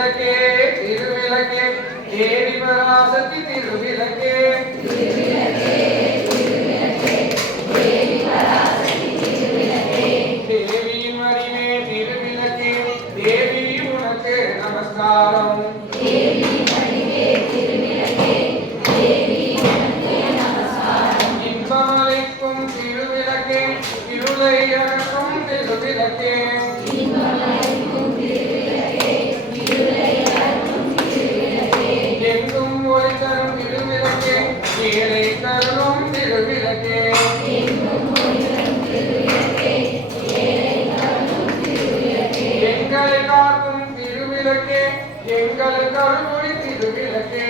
திருவிளக்கே திருவிளக்கே தேவி பராசக்தி திருவிளக்கே தேவியின் வடிவே திருவிளக்கே தேவி உனக்கு நமஸ்காரம் இன்பமளிக்கும் திருவிளக்கே இருளை அகற்றும் திருவிளக்கே எங்கும் ஒளி தரும் திருவிளக்கே ஏழை தருளும் திருவிளக்கே எங்களை காக்கும் திருவிளக்கே எங்களுக்கு அருள்மொழி திருவிளக்கே